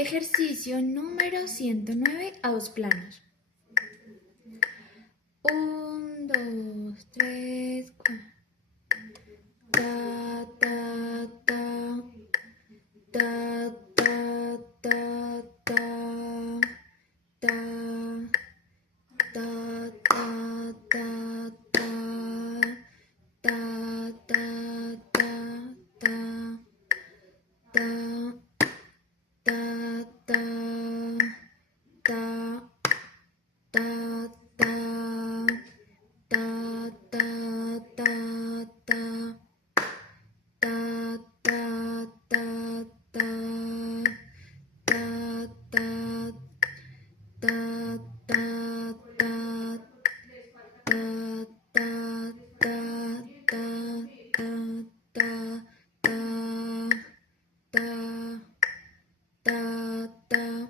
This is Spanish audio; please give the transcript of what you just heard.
Ejercicio número 109 a dos planos. 1, 2, 3, 4. Ta, ta, ta. Ta, ta, ta, ta. Ta, ta, ta, ta, ta. Ta, ta, ta, ta. Ta, ta, ta, ta, ta, ta, ta, ta, ta, ta.